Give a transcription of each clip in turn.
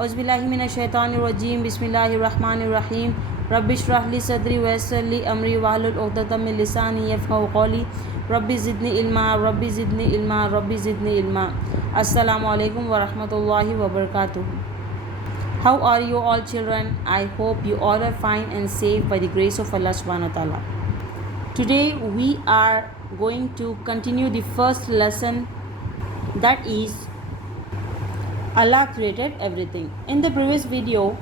औज़ुबिल्लाहिमिनश्शैतानिर्रजीम बिस्मिल्लाहिर्रहमानिर्रहीम रब्बि इश्रह ली सदरी वयस्सिर ली अमरी वाहलुल उक़दतम मिन लिसानी यफ़क़हू क़ौली रब्बि ज़िदनी इल्मा। अस्सलामु अलैकुम व रहमतुल्लाहि व बरकातुहू. How are you all children? I hope you all are fine and safe by the grace of Allah subhanahu wa ta'ala. Today we are going to continue the first lesson, that is Allah created everything. In the previous video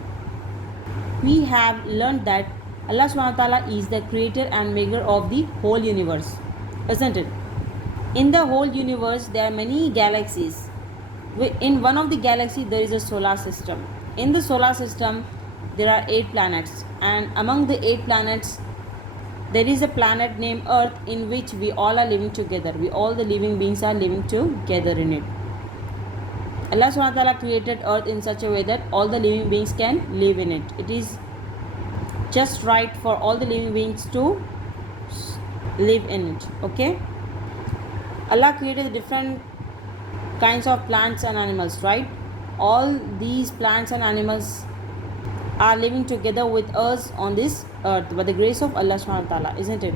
we have learned that Allah subhanahu wa ta'ala is the creator and maker of the whole universe, isn't it? In the whole universe there are many galaxies. In one of the galaxies there is a solar system. In the solar system there are 8 planets, and among the 8 planets there is a planet named Earth in which we all are living together. All the living beings are living together in it. Allah subhanahu wa ta'ala created Earth in such a way that all the living beings can live in it. It is just right for all the living beings to live in it. Okay? Allah created different kinds of plants and animals, right? All these plants and animals are living together with us on this earth by the grace of Allah subhanahu wa ta'ala, isn't it?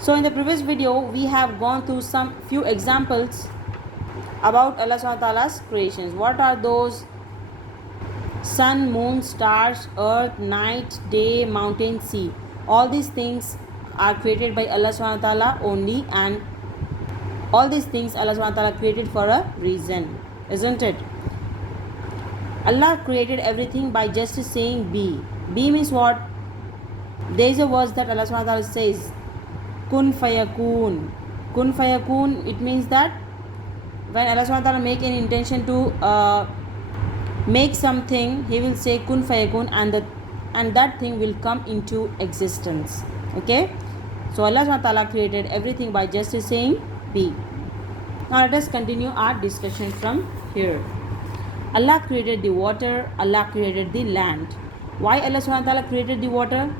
So in the previous video we have gone through some few examples about Allah subhanahu wa ta'ala's creations. What are those? Sun, moon, stars, earth, night, day, mountain, sea. All these things are created by Allah subhanahu wa ta'ala only, and all these things Allah subhanahu wa ta'ala created for a reason, isn't it? Allah created everything by just saying be. Be means what? There is a verse that Allah subhanahu wa ta'ala says, kun fayakun. Kun fayakun, it means that when Allah subhanahu wa ta'ala make an intention to make something, he will say kun fayakun, and that thing will come into existence. Okay? So Allah subhanahu wa ta'ala created everything by just saying be. Now let us continue our discussion from here. Allah created the water, Allah created the land. Why Allah subhanahu wa ta'ala created the water?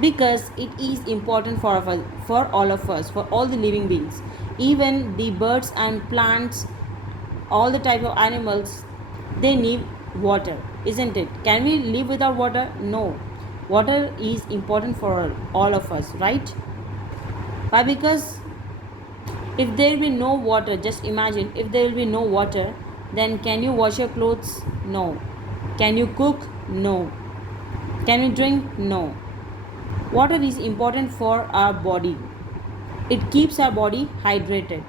Because it is important for all of us, for all the living beings. Even the birds and plants, all the type of animals, they need water, isn't it? Can we live without water? No. Water is important for all of us, right? Why? Because if there will be no water, just imagine, if there will be no water, then can you wash your clothes? No. Can you cook? No. Can we drink? No. Water is important for our body. It keeps our body hydrated.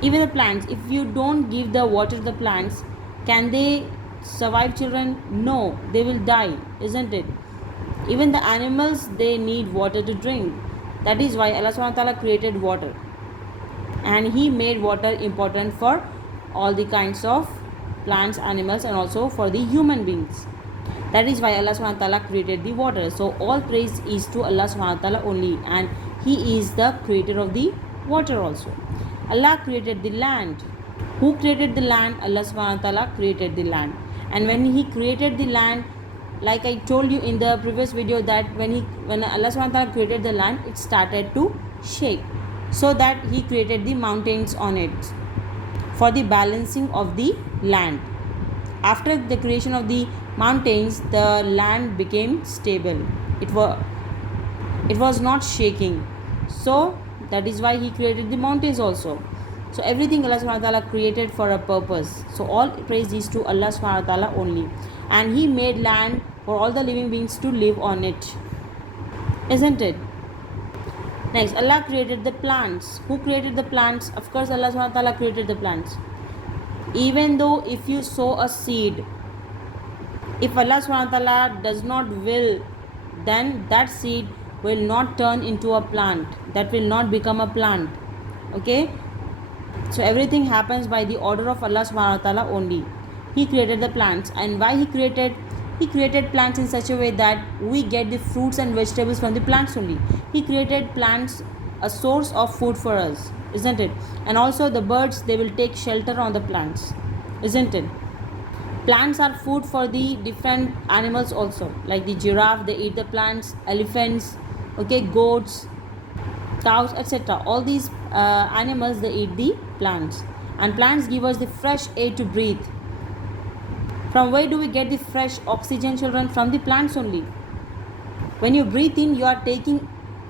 Even the plants, if you don't give the water to the plants, can they survive, children? No, they will die, isn't it? Even the animals, they need water to drink. That is why Allah subhanahu wa ta'ala created water, and He made water important for all the kinds of plants, animals, and also for the human beings. That is why Allah subhanahu wa ta'ala created the water. So all praise is to Allah subhanahu wa ta'ala only, and He is the creator of the water also. Allah created the land. Who created the land? Allah subhanahu wa ta'ala created the land. And when He created the land, like I told you in the previous video, that when Allah subhanahu wa ta'ala created the land, it started to shake, so that He created the mountains on it for the balancing of the land. After the creation of the mountains, the land became stable. It was not shaking. So that is why He created the mountains also. So everything Allah subhanahu wa ta'ala created for a purpose. So all praise is to Allah subhanahu wa ta'ala only. And He made land for all the living beings to live on it, isn't it? Next, Allah created the plants. Who created the plants? Of course, Allah subhanahu wa ta'ala created the plants. Even though if you sow a seed, if Allah subhanahu wa ta'ala does not will, then that seed will not turn into a plant. That will not become a plant. Okay? So everything happens by the order of Allah subhanahu wa ta'ala only. He created the plants. And why He created plants in such a way that we get the fruits and vegetables from the plants only. He created plants a source of food for us, isn't it? And also the birds, they will take shelter on the plants, isn't it? Plants are food for the different animals also, like the giraffe, they eat the plants, elephants, okay, goats, cows, etc. All these animals, they eat the plants, and plants give us the fresh air to breathe. From where do we get the fresh oxygen, children? From the plants only. When you breathe in, you are taking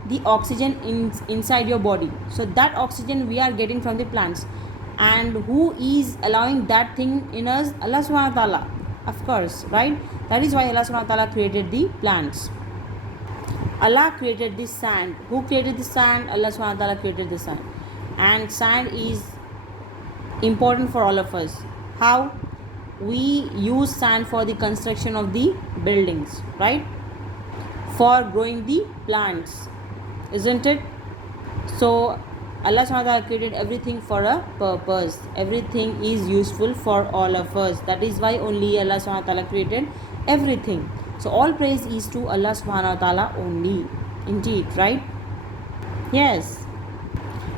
the oxygen inside your body. So that oxygen we are getting from the plants. And who is allowing that thing in us? Allah subhanahu wa ta'ala. Of course, right? That is why Allah subhanahu wa ta'ala created the plants. Allah created the sand. Who created the sand? Allah subhanahu wa ta'ala created the sand. And sand is important for all of us. How? We use sand for the construction of the buildings, right? For growing the plants, isn't it? So Allah subhanahu wa ta'ala created everything for a purpose. Everything is useful for all of us. That is why only Allah subhanahu wa ta'ala created everything. So all praise is to Allah subhanahu wa ta'ala only. Indeed, right? Yes.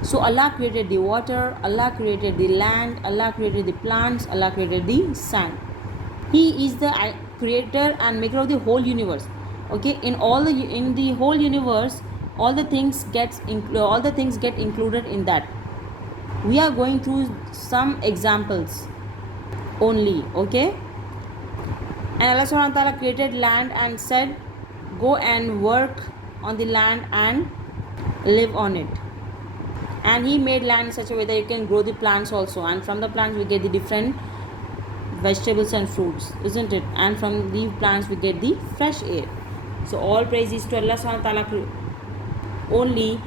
So Allah created the water, Allah created the land, Allah created the plants, Allah created the sand. He is the creator and maker of the whole universe. Okay, in the whole universe, all the things get included in that. We are going through some examples only. Okay, and Allah subhanahu wa ta'ala created land and said, go and work on the land and live on it. And he made land in such a way that you can grow the plants also, and from the plants we get the different vegetables and fruits, isn't it? And from the plants we get the fresh air. So all praise is to Allah subhanahu wa ta'ala only,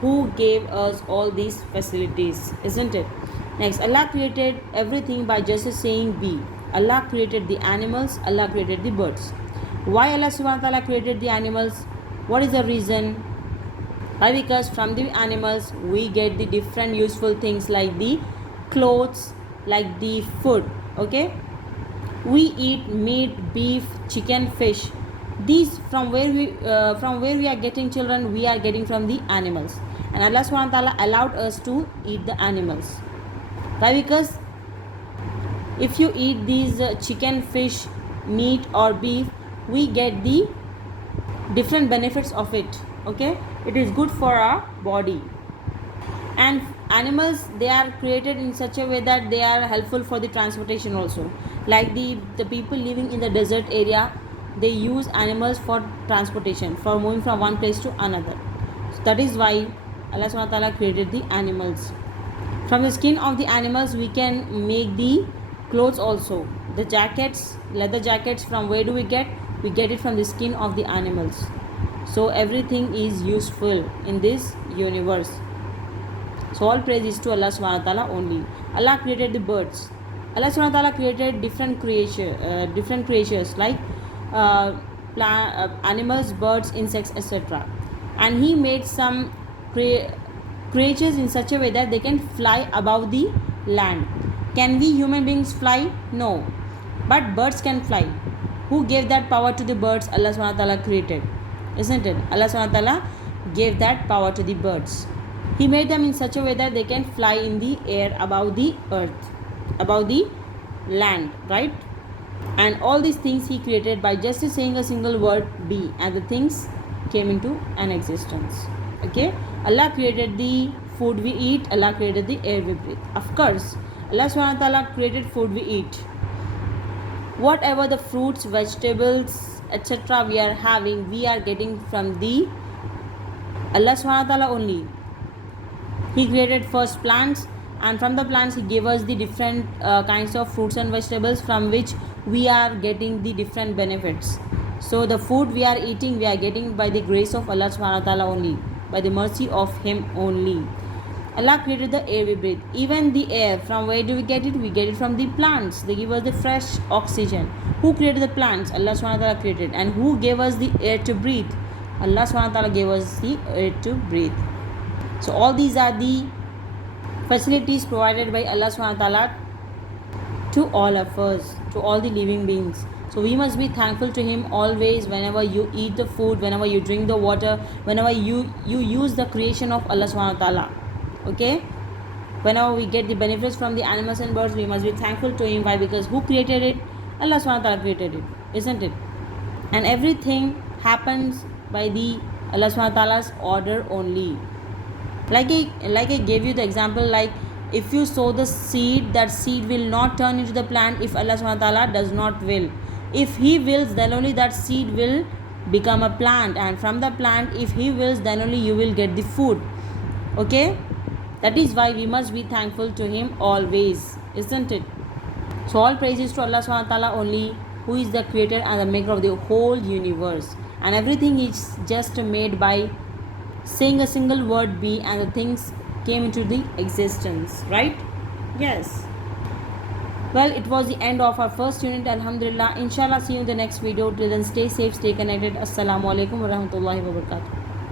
who gave us all these facilities, isn't it? Next, Allah created everything by just saying be. Allah created the animals, Allah created the birds. Why Allah subhanahu wa ta'ala created the animals? What is the reason? Why? Because from the animals we get the different useful things like the clothes, like the food. Okay, we eat meat, beef, chicken, fish. These from where we are getting, children? We are getting from the animals. And Allah subhanahu wa ta'ala allowed us to eat the animals. Why? Because if you eat these chicken, fish, meat or beef, we get the different benefits of it. Okay, it is good for our body. And animals, they are created in such a way that they are helpful for the transportation also. Like the people living in the desert area, they use animals for transportation, for moving from one place to another. So that is why Allah subhanahu wa ta'ala created the animals. From the skin of the animals we can make the clothes also. The jackets, leather jackets, from where do we get? We get it from the skin of the animals. So everything is useful in this universe. So all praise is to Allah subhanahu wa ta'ala only. Allah created the birds. Allah subhanahu wa ta'ala created different creatures like animals, birds, insects, etc. And he made some creatures in such a way that they can fly above the land. Can we human beings fly? No. But birds can fly. Who gave that power to the birds? Allah subhanahu wa ta'ala created. Isn't it? Allah subhanahu wa ta'ala gave that power to the birds. He made them in such a way that they can fly in the air above the earth, above the land, right? And all these things he created by just saying a single word, be, and the things came into an existence. Okay, Allah created the food we eat, Allah created the air we breathe. Of course, Allah subhanahu wa ta'ala created food we eat. Whatever the fruits, vegetables, etc. we are having, we are getting from the Allah subhanahu wa ta'ala only. He created first plants, and from the plants he gave us the different kinds of fruits and vegetables from which we are getting the different benefits. So the food we are eating, we are getting by the grace of Allah subhanahu wa ta'ala only, by the mercy of him only. Allah created the air we breathe. Even the air, from where do we get it? We get it from the plants. They give us the fresh oxygen. Who created the plants? Allah subhanahu wa ta'ala created. And who gave us the air to breathe? Allah subhanahu wa ta'ala gave us the air to breathe. So all these are the facilities provided by Allah subhanahu wa ta'ala to all of us, to all the living beings. So we must be thankful to him always, whenever you eat the food, whenever you drink the water, whenever you use the creation of Allah subhanahu wa ta'ala. Okay, whenever we get the benefits from the animals and birds, we must be thankful to him. Why? Because who created it? Allah subhanahu wa ta'ala created it, isn't it? And everything happens by the Allah subhanahu wa ta'ala's order only. Like I gave you the example, like If you sow the seed, that seed will not turn into the plant if Allah subhanahu wa ta'ala does not will. If He wills, then only that seed will become a plant, and from the plant, if He wills, then only you will get the food. Okay, that is why we must be thankful to Him always, isn't it? So all praises to Allah subhanahu wa ta'ala only, who is the creator and the maker of the whole universe, and everything is just made by saying a single word be, and the things came into the existence, right? Yes. Well, it was the end of our first unit. Alhamdulillah. Inshallah, see you in the next video. Till then, stay safe, stay connected. Assalamu alaikum wa rahmatullahi wa barakatuh.